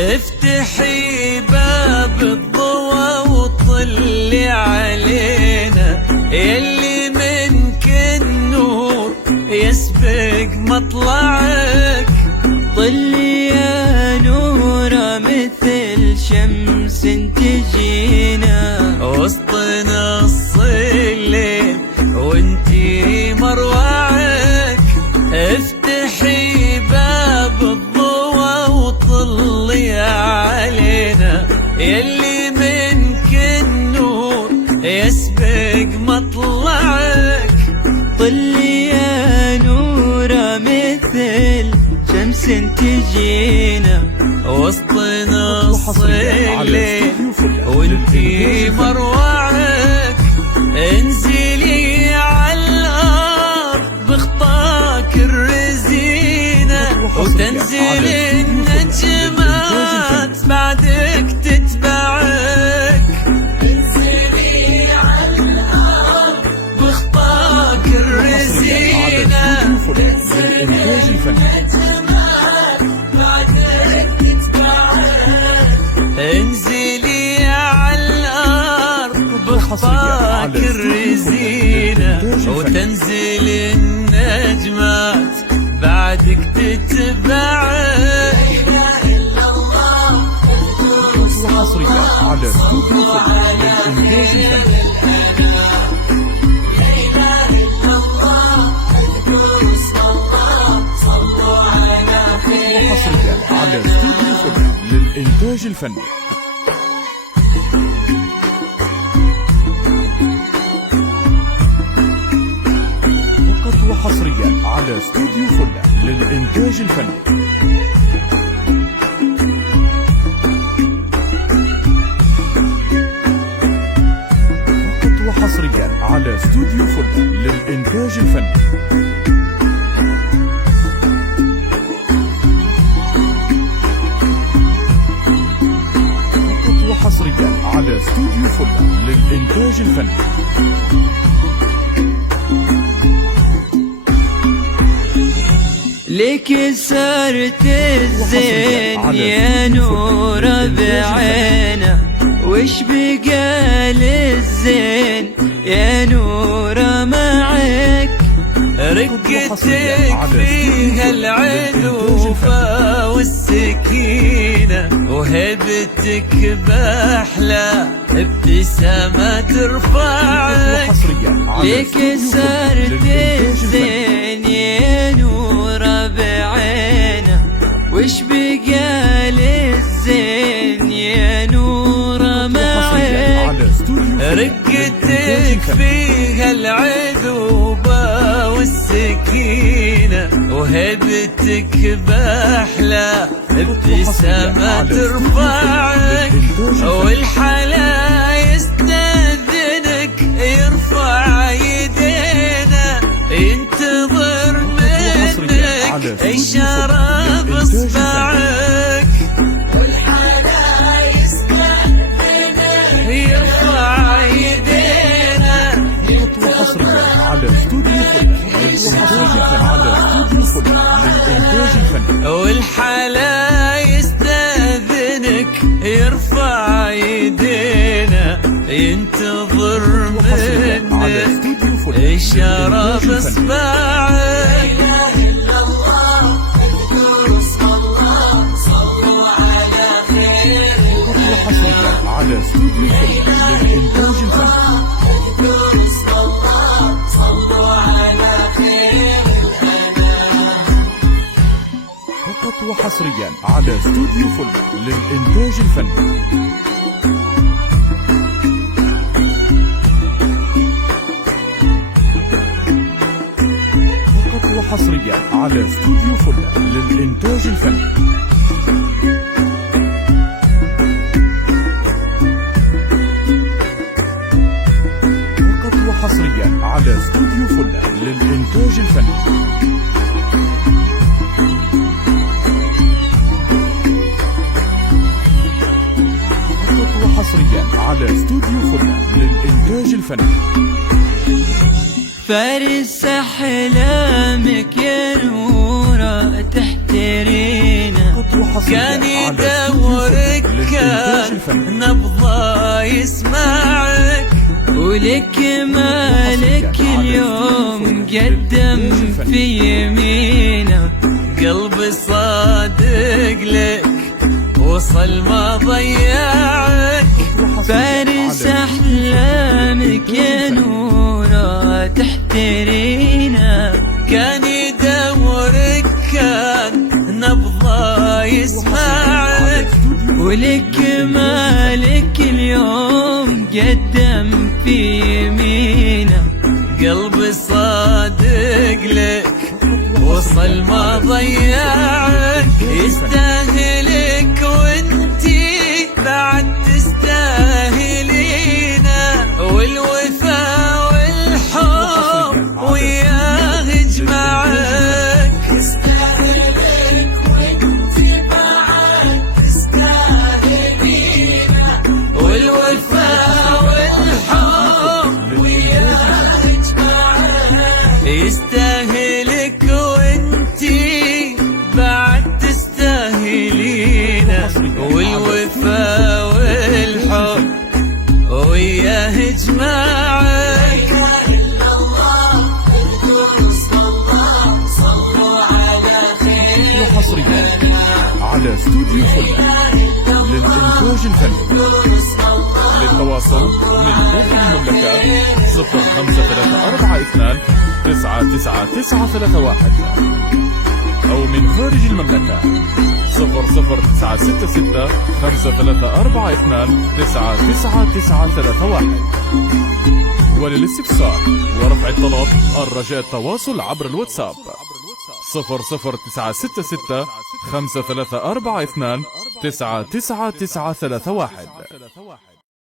افتحي باب الضوى وطلي علينا، يلي منك النور يسبق مطلعك. طلي يا نورة مثل شمس تجينا وسط نص الليل وانتي مروعك. افتحي باب الضوى وطلي علينا، يلي منك النور يسبق مطلعك. طلي يا نورة مثل شمس تجينا وسط نص الليل وانتي مروعك. انزلي على الارض بخطاك الرزينة، وتنزل النجمات بعدك تتبعك. انزلي على الارض بخطاك الرزينة، تنزل النجمات بعدك تتبعك. انزلي على الارض بخطاك الرزينة، وتنزل النجمات بعدك تتبعك. حصريا على استوديو للإنتاج الفني. حصريا على استوديو للإنتاج الفني. فقط وحصريا على استوديو فلة للإنتاج الفني. حصريا على استوديو فلة للإنتاج الفني. فقط وحصريا على استوديو فلة للإنتاج الفني. لك صرت الزين يا نورة بعينه، وش بقى للزين يا نورة معك. رقتك فيها العلوفة والسكينة، وهبتك بأحلى ابتسامة ترفعك. لك صرت الزين يا نورة بعينه، وش بقى للزين يا نورة معك. رقتك فيها العذوبة والسكينة، وهبتك بأحلى ابتسامة ترفعك. والحلا يستأذنك يرفع يدينا، ينتظر منك إشارة بإصبعك. والحلا يستأذنك يرفع يدينا، حصريا على استوديو فلة للإنتاج الفني. والحلا يستأذنك يرفع يدينا، ينتظر منك إشارة بإصبعك. حصريا على استوديو فلة للإنتاج الفني. فقط وحصريا على استوديو فلة للإنتاج الفني. فقط وحصريا على استوديو فلة للإنتاج الفني. حصريا على استوديو فلة للإنتاج الفني. فقط وحصريا على استوديو فلة للإنتاج الفني. فارس أحلامك يا نورة تحترينا، كان يدورك كان نبضه يسمعك، ولك مالك اليوم قدم في يمينه، قلبي صادق لك وصل ما ضيعك، فارس أحلامك يا نورة تحترينا، كان يدورك كان نبضه يسمعك، ولك مالك اليوم قدم في يمينه، قلبي صادق لك وصل ما ضيعك، يستاهلك وانتي بعد تستاهلينا، والوفا والحب وياه يجمعك، يستاهلك وانتي بعد تستاهلينا، والوفا والحب وياه يجمعك، يستاهلك وانتي بعد تستاهلينا، والوفا والحب وياه يجمعك. وحصريا على استوديو فل للإنتاج الفني. للتواصل من داخل المملكة 0534 999931 أو من خارج المملكة 00966 5342 999931. وللاستفسار ورفع الطلب الرجاء التواصل عبر الواتساب 00966 5342 999931.